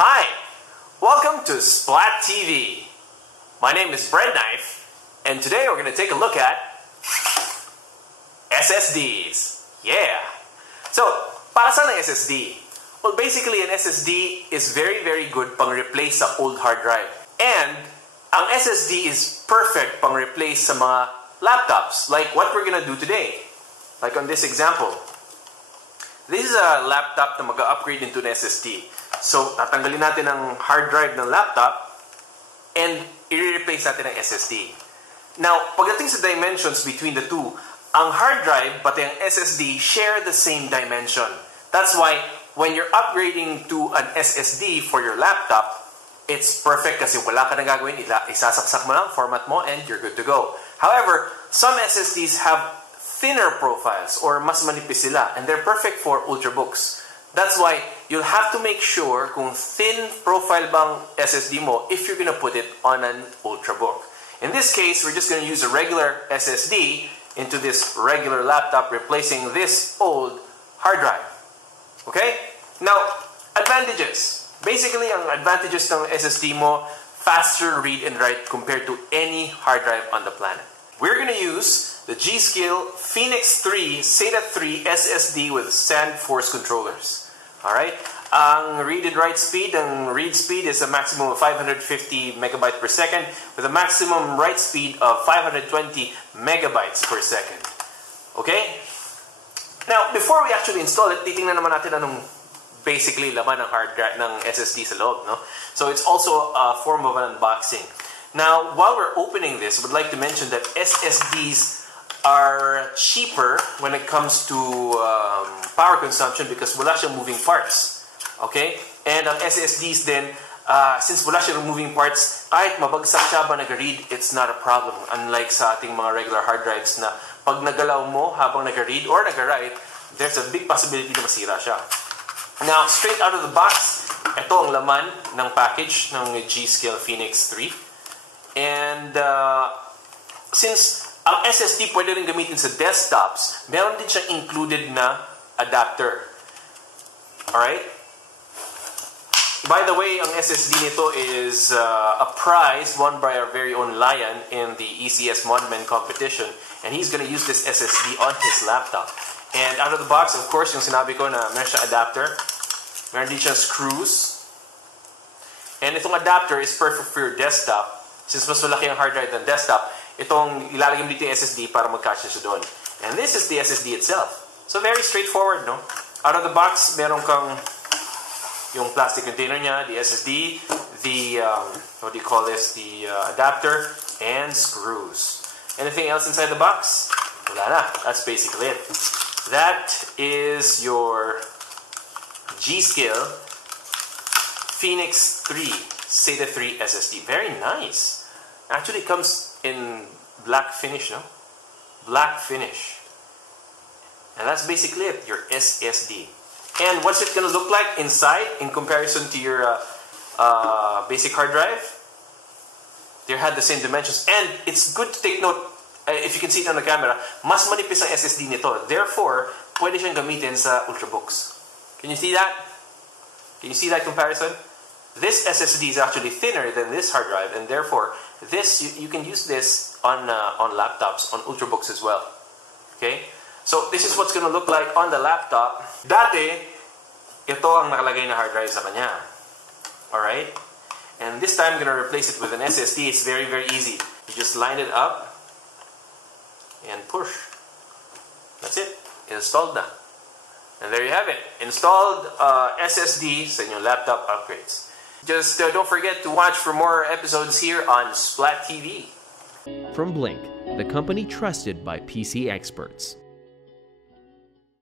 Hi, welcome to SPLAT TV. My name is Bread Knife, and today we're going to take a look at SSDs. Yeah! So, para saan ang SSD? Well, basically, an SSD is very good pang-replace sa old hard drive. And, ang SSD is perfect pang-replace sa mga laptops, like what we're gonna do today. Like on this example. This is a laptop na mag-upgrade into an SSD. So, tatanggalin natin ang hard drive ng laptop and i-replace natin ang SSD. Now, pagdating sa dimensions between the two, ang hard drive pati ang SSD share the same dimension. That's why, when you're upgrading to an SSD for your laptop, it's perfect kasi wala ka na gagawin. Isasaksak mo lang, format mo, and you're good to go. However, some SSDs have thinner profiles or mas manipis sila, and they're perfect for ultrabooks. That's why you'll have to make sure kung thin profile bang SSD mo if you're gonna put it on an ultrabook. In this case, we're just gonna use a regular SSD into this regular laptop, replacing this old hard drive. Okay? Now, advantages. Basically, ang advantages ng SSD mo, faster read and write compared to any hard drive on the planet. We're gonna use the G.SKill Phoenix 3 SATA 3 SSD with SandForce controllers. Alright? Ang read and write speed, ang read speed is a maximum of 550 megabytes per second with a maximum write speed of 520 megabytes per second. Okay? Now, before we actually install it, titingnan naman natin anong basically laman ng hard drive ng SSD sa loob, no? So it's also a form of an unboxing. Now, while we're opening this, I would like to mention that SSDs are cheaper when it comes to power consumption because wala siyang moving parts. Okay? And ang SSDs din, since wala siyang moving parts, kahit mabagsak siya ba nag-read, it's not a problem. Unlike sa ating mga regular hard drives na pag nagalaw mo habang nag-read or nag-write, there's a big possibility na masira siya. Now, straight out of the box, ito ang laman ng package ng G.SKill Phoenix 3. And since ang SSD pwede rin gamitin sa desktops, meron din siyang included na adapter. Alright? By the way, ang SSD nito is a prize won by our very own Lion in the ECS Modman competition. And he's gonna use this SSD on his laptop. And out of the box, of course, yung sinabi ko na meron siyang adapter. Meron din siyang screws. And itong adapter is perfect for your desktop. Since mas malaki ang hard drive ng desktop, itong ilalagay mo dito yung SSD para mag-catch na siya doon. And this is the SSD itself. So very straightforward, no? Out of the box, meron kang yung plastic container niya, the SSD, the, what do you call this, the adapter, and screws. Anything else inside the box? Wala na. That's basically it. That is your G.SKill Phoenix 3 SATA 3 SSD. Very nice. Actually, it comes in black finish, no? Black finish. And that's basically it, your SSD. And what's it gonna look like inside in comparison to your basic hard drive? They had the same dimensions. And it's good to take note, if you can see it on the camera, mas manipis ang SSD nito. Therefore, pwede siyang gamitin sa ultrabooks. Can you see that? Can you see that comparison? This SSD is actually thinner than this hard drive, and therefore, this you can use this on laptops, on ultrabooks as well. Okay? So, this is what's gonna look like on the laptop. Dati, ito ang nakalagay na hard drive sa kanya. Alright? And this time, I'm gonna replace it with an SSD. It's very easy. You just line it up and push. That's it. Installed na. And there you have it. Installed SSD sa inyong laptop upgrades. Just don't forget to watch for more episodes here on SPLAT TV. From Blink, the company trusted by PC experts.